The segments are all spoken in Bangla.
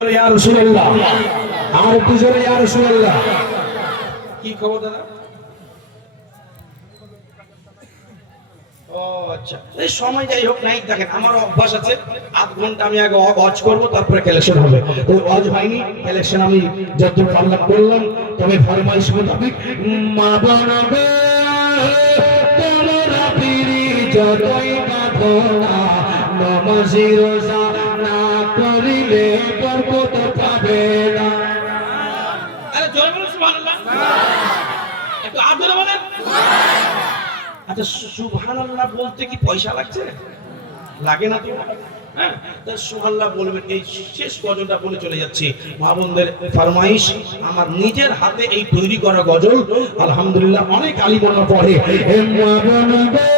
ইয়া রাসূলুল্লাহ, আর একটু জোরে ইয়া রাসূলুল্লাহ। কি খবর দাদা? ও আচ্ছা, এই সময় যাই হোক নাই, দেখেন আমার অভ্যাস আছে আধ ঘন্টা আমি আগে ওয়াচ করব, তারপরে কালেকশন হবে। তো ওয়াচ হয়নি, কালেকশন আমি যতটুকু পারলাম করলাম। তবে ফরমাইশ মোতাবেক মা বানাবে তোমরা পিরি যতই বাঁধো না, নামাজি রোজা না করিলে বরকত পাবে না। আরে জোরে বলো সুবহানাল্লাহ, একটু আদরে বলেন। আচ্ছা, সুবহানাল্লাহ বলতে কি পয়সা লাগছে? লাগে না তো? হ্যাঁ, সুবহানাল্লাহ বলবেন। এই শেষ গজলটা বলে চলে যাচ্ছি। মা বোনদের ফরমাইশ, আমার নিজের হাতে এই তৈরি করা গজল, আলহামদুলিল্লাহ অনেক আলিমরা পড়ে। মা বোনদের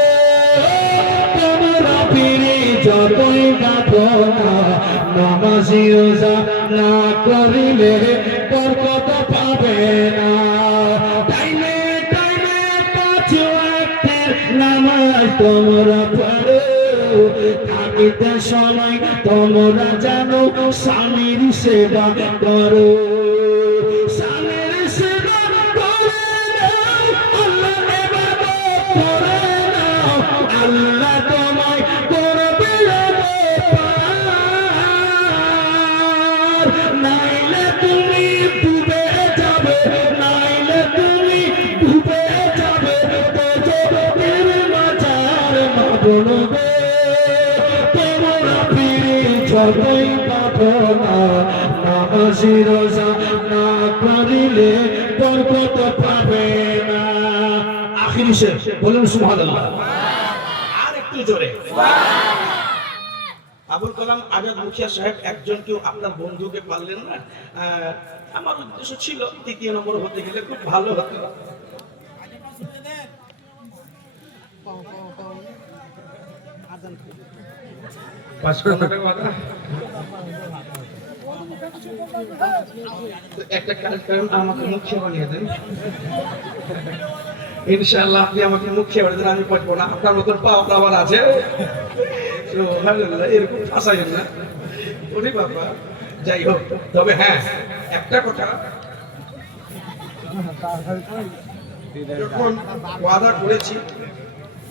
তোমরা পিরি যতই বাঁধো না, নামাজি রোজা না করিলে বরকত পাবে না। টাইমে টাইমে পাঁচ ওয়াক্তের নামাজ তোমরা পড়ো, থাকিতে সময় তোমরা জানো স্বামীর সেবা করো। স্বামীর সেবা করে নাও, আল্লাহ ইবাদত করে নাও, আল্লাহ তোমায় করবে পার। নাইলে তুমি ডুবে যাবে, নাইলে তুমি ডুবে যাবে তোদের মাঝার মাগনবে। তোমরা পিরি যতই পাবো না, নামাজি রোজা না করিলে বরকত পাবে না। আখিরি শেষ বলুন সুবহানাল্লাহ, আর একটু জোরে। আবুল কালাম আজাদ মুখিয়া সাহেব একজন কেউ আপনার বন্ধুকে পারলেন না। আমার উদ্দেশ্য ছিল তৃতীয় নম্বর হতে গেলে খুব ভালো হতো। একটা কাজ করেন, আমাকে মুখিয়া বানিয়ে দেন ইনশাআল্লাহ। আপনি আমাকে মুখিয়া বানিয়ে দেন, আমি পচবো না। আপনার মতন পাওয়া আবার আছে, এরকম ফাঁসাইেন না ওরে বাবা। যাই হোক, তবে হ্যাঁ একটা কথা, যখন ওয়াদা করেছি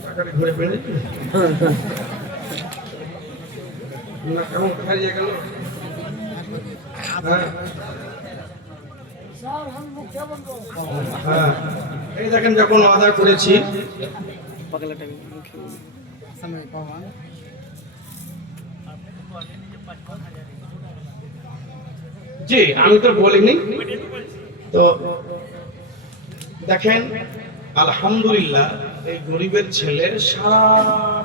টাকাটা ঘুরে পেলে না, কেমন হারিয়ে গেল। হ্যাঁ, এই দেখেন যখন ওয়াদা করেছি, জি আমি তো বলিনি। তো দেখেন আলহামদুলিল্লাহ, এই গরিবের ছেলে সারা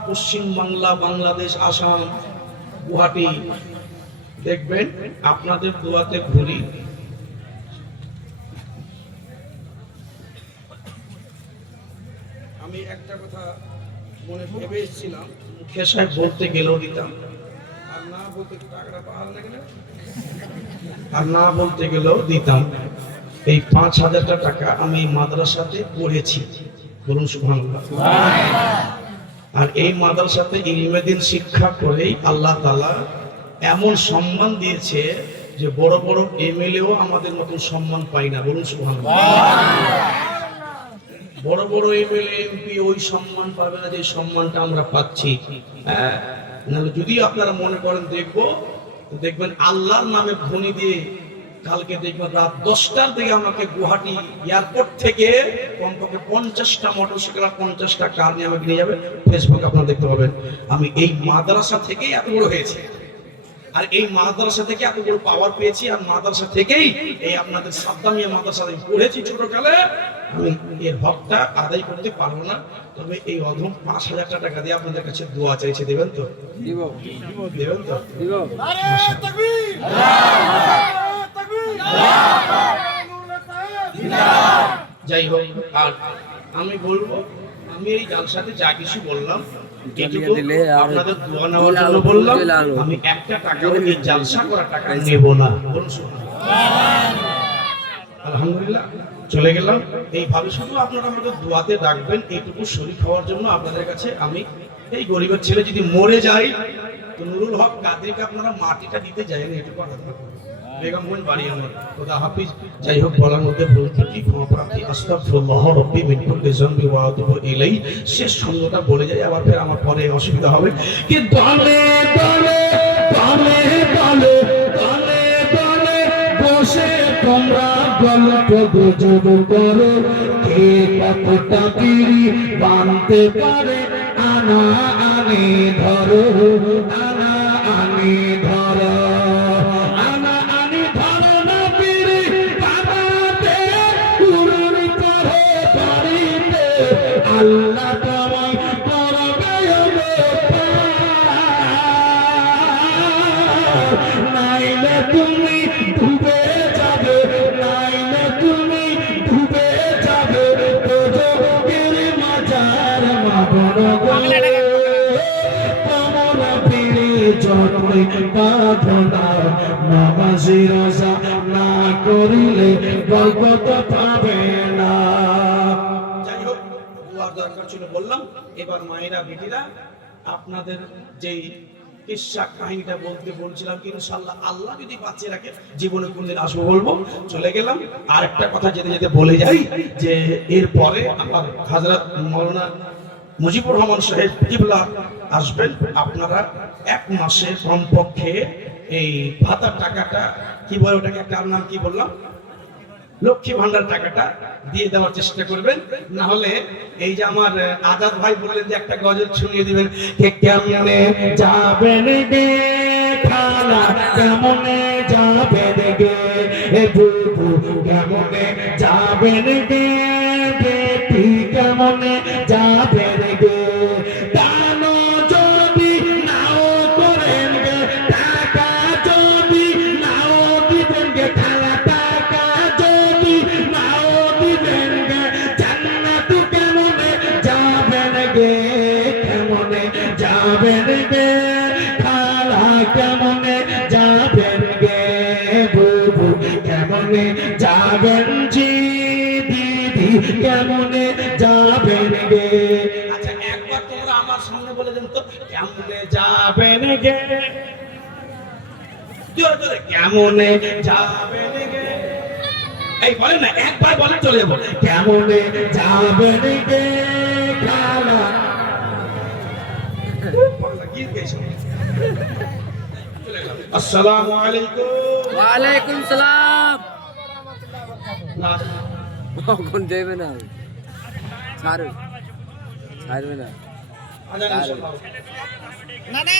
পশ্চিম বাংলা, বাংলাদেশ, আসাম, গুয়াহাটি দেখবেন আপনাদের দোয়াতে ঘুরি। আমি একটা কথা মনে ভেবে এসেছিলাম, মুখিয়া সাহেব বলতে গেলেও দিতাম, আর না বলতে টাকাটা পাহাড় লাগে না, আর না বলতে গেলেও দিতাম। এই ৫,০০০ টাকা আমি মাদ্রাসাতে পড়েছি, বলুন সুবহানাল্লাহ। আর এই মাদ্রাসাতে ইলমে দ্বীন শিক্ষা করেই আল্লাহ তাআলা এমন সম্মান দিয়েছে যে বড় বড় এমএলএও আমাদের মতন সম্মান পায় না, বলুন সুবহানাল্লাহ। বড় বড় এমএলএ এমপি ওই সম্মান পাবে না যে সম্মানটা আমরা পাচ্ছি। হ্যাঁ, নাহলে যদি আপনারা মনে করেন দেখবো, দেখবেন আল্লাহর নামে ফোন দিয়ে কালকে দেখবেন রাত 10টার দিকে আমাকে গুয়াহাটি এয়ারপোর্ট থেকে কমপক্ষে 50টা মোটরসাইকেল আর 50টা কার নিয়ে আমাকে নিয়ে যাবে। ফেসবুকে আপনারা দেখতে পাবেন আমি এই মাদ্রাসা থেকেই এত বড় হয়েছে, আর এই মাদ্রাসা থেকে এত বড় পাওয়ার পেয়েছি, আর মাদ্রাসা থেকেই এই আপনাদের সাদ্দামিয়া মাদ্রাসা আমি পড়েছি ছোটকালে। আমি এর হকটা আদায় করতে পারবো না, তবে এই অধম ৫,০০০ টাকা দিয়ে আপনাদের কাছে দোয়া চাইছে, দেবেন তো? দেবেন তো? যাই হোক, আর আমি বলবো, আমি এই জালসাতে যা কিছু বললাম আপনাদের দোয়া নেওয়ার জন্য বললাম। আমি একটা টাকা এই জালসা করা টাকা নেব না, আলহামদুলিল্লাহ। চলে গেলাম এইভাবে, শুধু আপনারা আমাদের দোয়াতে রাখবেন, এইটুকু শরীক হওয়ার জন্য আপনাদের কাছে আমি। এই গরিবের ছেলে যদি মরে যায়, তো নুরুল হক কাদেরকে আপনারা মাটিটা দিতে যায়নি, এটুকু আলাদা। বেগমগঞ্জ বাড়ি আমার। খোদা হাফিজ। যাই হোক, বলার মধ্যে ভুল ত্রুটি ক্ষমা প্রার্থী। আস্তাগফিরুল্লাহ রাব্বি মিন কুল্লি যামবি ওয়া আতুবু ইলাইহি। শেষ ছন্দটা বলে যাই, আবার ফের আমার পরে অসুবিধা হবে। কি দলে দলে দলে দলে দলে দলে বসে তোমরা গল্প গুজব করো, কে কতটা বিড়ি বানতে পারে। আনা আনি ধরো, আনা আনি ধরো, আনা আনি ধরো না বিড়ি বানাতে, কুরুর করো বাড়িতে। আল্লাহ তোমায় করবে নাইলে তুমি ডুবে যাবে, নাইলে তুমি ডুবে যাবে। তোজোগের মাজার মাবন তোমরা ফিরে জন্মে বাঁধনা, নামাজি রোজা না করিলে বরকত পাবে না। যাই হোক, দুয়ার দরকার ছিল বললাম। এবার মায়েরা বেটিরা আপনাদের যেই কিসসা কাহিনীটা বলতে বলছিলাম, ইনশাআল্লাহ আল্লাহ যদি বাঁচিয়ে রাখে জীবনে কোনদিন আসবো বলবো। চলে গেলাম। আর একটা কথা যেতে যেতে বলে যাই যে এরপরে আমার হযরত মাওলানা মুজিবুর রহমান সাহেব কিবলা আসবেন। আপনারা এক মাসে কমপক্ষে এই ভাতার টাকাটা, কি বলে ওটাকে, একটা নাম কি বললাম, লক্ষ্মী ভান্ডার টাকাটা দিয়ে দেওয়ার চেষ্টা করবেন। না হলে এই যে আমার আজাদ ভাই বললেন যে একটা গজল শুনিয়ে দিবেন, কে কেমনে যাবেন গে খালা, কেমনে যাবেন গে বুবু, কেমনে যাবেন গে বেটি, কেমনে যাবেন গে। দানো যদি নাও করেন গে, টাকা যদি নাও দিবেন গে, খালা টাকা যদি নাও দিবেন গে, জান্নাত কেমনে যাবেন গে, কেমনে যাবেন গে খালা, কেমনে যাবেন গে বুবু, কেমনে যাবেন জি দিদি, কেমনে যাবেন গে। আচ্ছা, একবার তোমরা আমার সামনে বলে দেন তো, কেমনে যাবেন গে, জোরে জোরে, কেমনে যাবেন গে। এই বলেন না, একবার বলে চলে যাবো, কেমনে যাবেন গে খালা। আসসালামু আলাইকুম। ওয়া আলাইকুম সালাম। না কোন দেবে না, ছাড়ো ছাড়বে না। না না